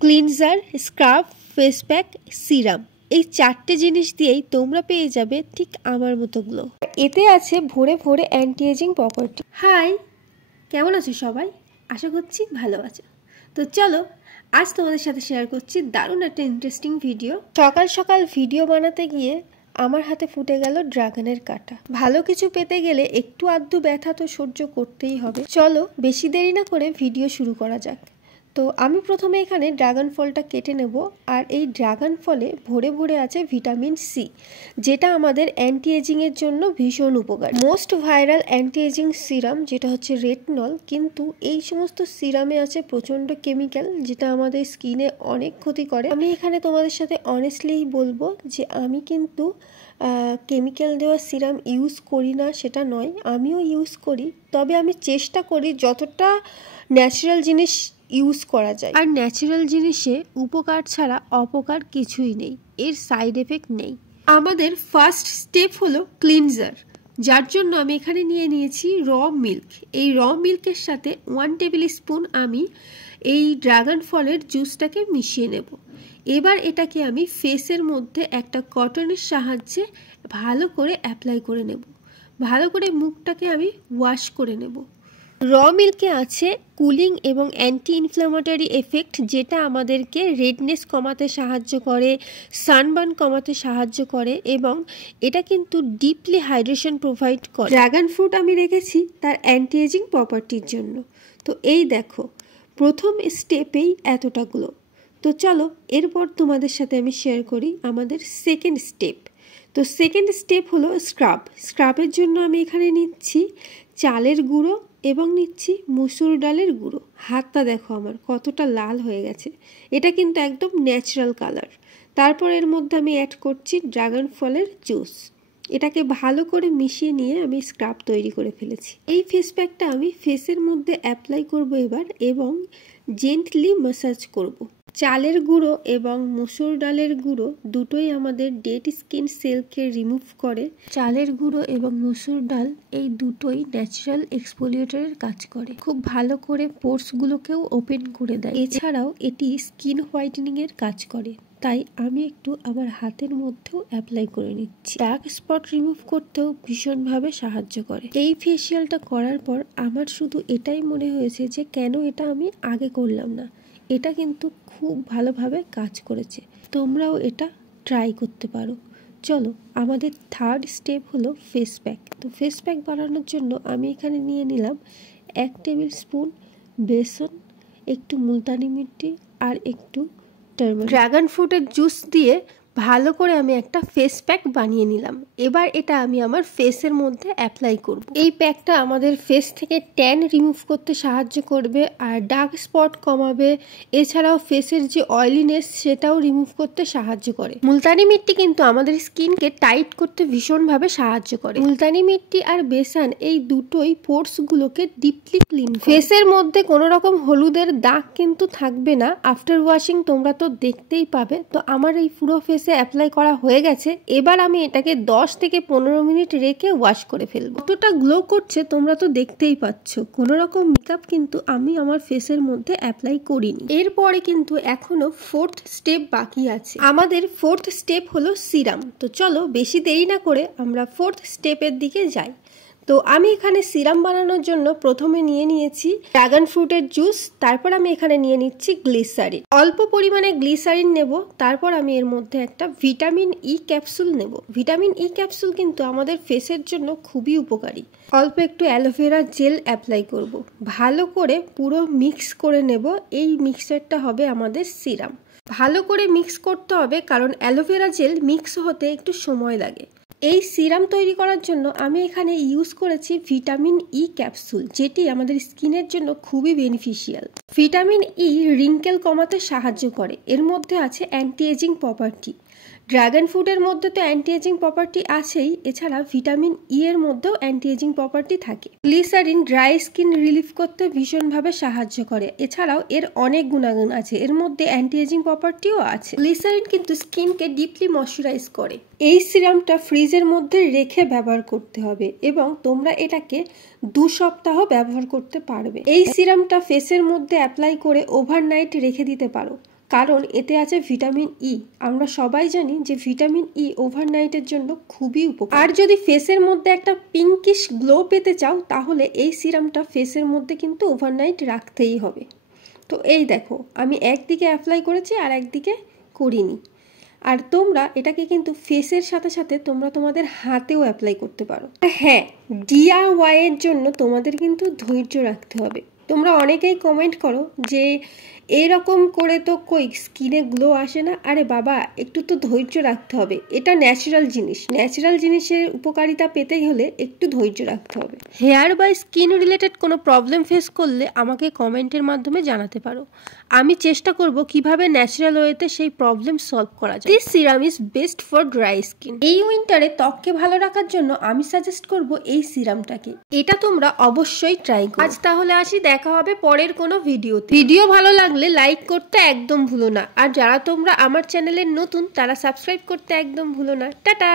Cleanser, scrub, face pack, serum, এই 4টে জিনিস দিয়েই তোমরা পেয়ে যাবে ঠিক আমার মতো গ্লো। এতে আছে ভরে ভরে অ্যান্টি এজিং প্রপার্টি। হাই, কেমন আছো সবাই? আশা করছি ভালো আছো। তো চলো আজ তোমাদের সাথে শেয়ার করছি দারুণ একটা ইন্টারেস্টিং ভিডিও। সকাল সকাল ভিডিও বানাতে গিয়ে আমার হাতে ফুটে গেল ড্রাগনের কাঁটা। ভালো কিছু পেতে গেলে একটু আধটু ব্যথা তো সহ্য করতেই হবে। চলো বেশি দেরি না করে ভিডিও শুরু করা যাক। তো আমি প্রথমে এখানে ড্রাগন ফলটা কেটে নেব। আর এই ড্রাগন ফলে ভরে ভরে আছে ভিটামিন সি, যেটা আমাদের অ্যান্টি এজিংয়ের জন্য ভীষণ উপকার। Most viral anti ageing serum যেটা হচ্ছে রেটিনল, কিন্তু এই সমস্ত সিরামে আছে প্রচণ্ড কেমিক্যাল, যেটা আমাদের স্কিনে অনেক ক্ষতি করে। আমি এখানে তোমাদের সাথে অনেস্টলিই বলবো যে আমি কিন্তু কেমিক্যাল দেওয়া সিরাম ইউজ করি না সেটা নয়, আমিও ইউজ করি, তবে আমি চেষ্টা করি যতটা ন্যাচারাল জিনিস ইউজ করা যায়। আর ন্যাচারাল জিনিসে উপকার ছাড়া অপকার কিছুই নেই, এর সাইড এফেক্ট নেই। আমাদের ফার্স্ট স্টেপ হলো ক্লিনজার, যার জন্য আমি এখানে নিয়ে নিয়েছি র মিল্ক। এই র মিল্কের সাথে 1 টেবিল স্পুন আমি এই ড্রাগন ফলের জুসটাকে মিশিয়ে নেব। এবার এটাকে আমি ফেসের মধ্যে একটা কটনের সাহায্যে ভালো করে অ্যাপ্লাই করে নেব। ভালো করে মুখটাকে আমি ওয়াশ করে নেব। র মিল্কে আছে কুলিং এবং অ্যান্টি ইনফ্ল্যামেটরি এফেক্ট, যেটা আমাদেরকে রেডনেস কমাতে সাহায্য করে, সানবার্ন কমাতে সাহায্য করে, এবং এটা কিন্তু ডিপলি হাইড্রেশন প্রোভাইড করে। ড্রাগন ফ্রুট আমি রেখেছি তার অ্যান্টি এজিং প্রপার্টির জন্য। তো এই দেখো, প্রথম স্টেপেই এতটা গ্লো। তো চলো এরপর তোমাদের সাথে আমি শেয়ার করি আমাদের সেকেন্ড স্টেপ। তো সেকেন্ড স্টেপ হলো স্ক্রাব। স্ক্রাবের জন্য আমি এখানে নিচ্ছি চালের গুঁড়ো এবং নিচ্ছি মসুর ডালের গুঁড়ো। হাতটা দেখো আমার কতটা লাল হয়ে গেছে, এটা কিন্তু একদম ন্যাচারাল কালার। তারপর এর মধ্যে আমি অ্যাড করছি ড্রাগন ফলের জুস। এটাকে ভালো করে মিশিয়ে নিয়ে আমি স্ক্রাব তৈরি করে ফেলেছি। এই ফেস প্যাকটা আমি ফেসের মধ্যে অ্যাপ্লাই করব এবার, এবং জেন্টলি ম্যাসাজ করব। চালের গুঁড়ো এবং মসুর ডালের গুঁড়ো দুটোই আমাদের ডেড স্কিন সেলকে রিমুভ করে। চালের গুঁড়ো এবং মসুর ডাল এই দুটোই ন্যাচারাল এক্সফোলিয়েটরের কাজ করে, খুব ভালো করে পোর্সগুলোকেও ওপেন করে দেয়। এছাড়াও এটি স্কিন হোয়াইটেনিং এর কাজ করে, তাই আমি একটু আমার হাতের মধ্যেও অ্যাপ্লাই করে নিচ্ছি। ডার্ক স্পট রিমুভ করতেও ভীষণভাবে সাহায্য করে। এই ফেসিয়ালটা করার পর আমার শুধু এটাই মনে হয়েছে যে কেন এটা আমি আগে করলাম না। এটা কিন্তু খুব ভালোভাবে কাজ করেছে, তোমরাও এটা ট্রাই করতে পারো। চলো আমাদের থার্ড স্টেপ হলো ফেস প্যাক। তো ফেস প্যাক বানানোর জন্য আমি এখানে নিয়ে নিলাম 1 টেবিল স্পুন বেসন, একটু মুলতানি মিট্টি আর একটু ড্রাগন ফ্রুটের জুস দিয়ে ভালো করে আমি একটা ফেস প্যাক বানিয়ে নিলাম। এবার এটা আমি আমার ফেসের মধ্যে অ্যাপ্লাই করব। এই প্যাকটা আমাদের ফেস থেকে ট্যান রিমুভ করতে সাহায্য করবে আর ডার্ক স্পট কমাবে। এছাড়াও ফেসের যে অয়েলিনেস সেটাও রিমুভ করতে সাহায্য করে। মুলতানি মিট্টি কিন্তু আমাদের স্কিনকে টাইট করতে ভীষণভাবে সাহায্য করে। মুলতানি মিট্টি আর বেসন এই দুটোই পোর্সগুলোকে ডিপলি ক্লিন করে। ফেসের মধ্যে কোনো রকম হলুদের দাগ কিন্তু থাকবে না। আফটার ওয়াশিং তোমরা তো দেখতেই পাবে। তো আমার এই পুরো ফেসে অ্যাপ্লাই করা হয়ে গেছে। এবার আমি এটাকে 10 থেকে 15 মিনিট রেখে ওয়াশ করে ফেলবো। কতটা গ্লো করছে তোমরা তো দেখতেই পাচ্ছ। কোনো রকম মেকআপ কিন্তু আমি আমার ফেসের মধ্যে অ্যাপ্লাই করিনি। এরপরে কিন্তু এখনো ফোর্থ স্টেপ বাকি আছে। আমাদের ফোর্থ স্টেপ হলো সিরাম। তো চলো বেশি দেরি না করে আমরা ফোর্থ স্টেপের দিকে যাই। তো আমি এখানে সিরাম বানানোর জন্য প্রথমে নিয়ে নিয়েছি ড্রাগন ফ্রুটের জুস, তারপর আমি এখানে নিয়ে নিচ্ছি গ্লিসারিন। অল্প পরিমাণে গ্লিসারিন নেব, তারপর আমি এর মধ্যে একটা ভিটামিন ই ক্যাপসুল নেব। ভিটামিন ই ক্যাপসুল কিন্তু আমাদের ফেসের জন্য খুবই উপকারী। অল্প একটু অ্যালোভেরা জেল অ্যাপ্লাই করব। ভালো করে পুরো মিক্স করে নেব। এই মিক্সচারটা হবে আমাদের সিরাম। ভালো করে মিক্স করতে হবে, কারণ অ্যালোভেরা জেল মিক্স হতে একটু সময় লাগে। এই সিরাম তৈরি করার জন্য আমি এখানে ইউজ করেছি ভিটামিন ই ক্যাপসুল, যেটি আমাদের স্কিনের জন্য খুবই বেনিফিশিয়াল। ভিটামিন ই রিঙ্কেল কমাতে সাহায্য করে। এর মধ্যে আছে অ্যান্টি এজিং প্রপার্টি। ড্রাগন ফ্রুটের মধ্যে তো অ্যান্টি এজিং প্রপার্টি আছেই, এছাড়া ভিটামিন ই এর মধ্যেও অ্যান্টি এজিং প্রপার্টি থাকে। গ্লিসারিন ড্রাই স্কিন রিলিফ করতে ভীষণভাবে সাহায্য করে। এছাড়াও এর অনেক গুণাগুণ আছে, এর মধ্যে অ্যান্টি এজিং প্রপার্টিও আছে। গ্লিসারিন কিন্তু স্কিনকে ডিপলি ময়শ্চারাইজ করে। এই সিরামটা ফ্রিজের মধ্যে রেখে ব্যবহার করতে হবে, এবং তোমরা এটাকে 2 সপ্তাহ ব্যবহার করতে পারবে। এই সিরামটা ফেসের মধ্যে অ্যাপ্লাই করে ওভারনাইট রেখে দিতে পারো, কারণ এতে আছে ভিটামিন ই। আমরা সবাই জানি যে ভিটামিন ই ওভারনাইটের জন্য খুবই উপকারী। আর যদি ফেসের মধ্যে একটা পিঙ্কিশ গ্লো পেতে চাও, তাহলে এই সিরামটা ফেসের মধ্যে কিন্তু ওভারনাইট রাখতেই হবে। তো এই দেখো, আমি একদিকে অ্যাপ্লাই করেছি আর একদিকে করিনি। আর তোমরা এটাকে কিন্তু ফেসের সাথে সাথে তোমরা তোমাদের হাতেও অ্যাপ্লাই করতে পারো। হ্যাঁ, DIY এর জন্য তোমাদের কিন্তু ধৈর্য রাখতে হবে। তোমরা অনেকেই কমেন্ট করো যে এরকম করে তো কই স্কিনে গ্লো আসে না। আরে বাবা, একটু তো ধৈর্য রাখতে হবে। এটা ন্যাচারাল জিনিস, ন্যাচারাল জিনিসের উপকারিতা পেতে হলে একটু ধৈর্য রাখতে হবে। হেয়ার বা স্কিন রিলেটেড কোনো প্রবলেম ফেস করলে আমাকে কমেন্টের মাধ্যমে জানাতে পারো। আমি চেষ্টা করব কিভাবে ন্যাচারাল ওয়েতে সেই প্রবলেম সলভ করা যায়। This serum is best for dry skin. এই উইন্টারে ত্বককে ভালো রাখার জন্য আমি সাজেস্ট করব এই সিরামটাকে। এটা তোমরা অবশ্যই ট্রাই করো। আজ তাহলে আসি, দেখা হবে পরের কোনো ভিডিওতে। ভিডিও ভালো লাগলে লাইক করতে একদম ভুলো না। আর যারা তোমরা আমার চ্যানেলের নতুন, তারা সাবস্ক্রাইব করতে একদম ভুলো না। টাটা।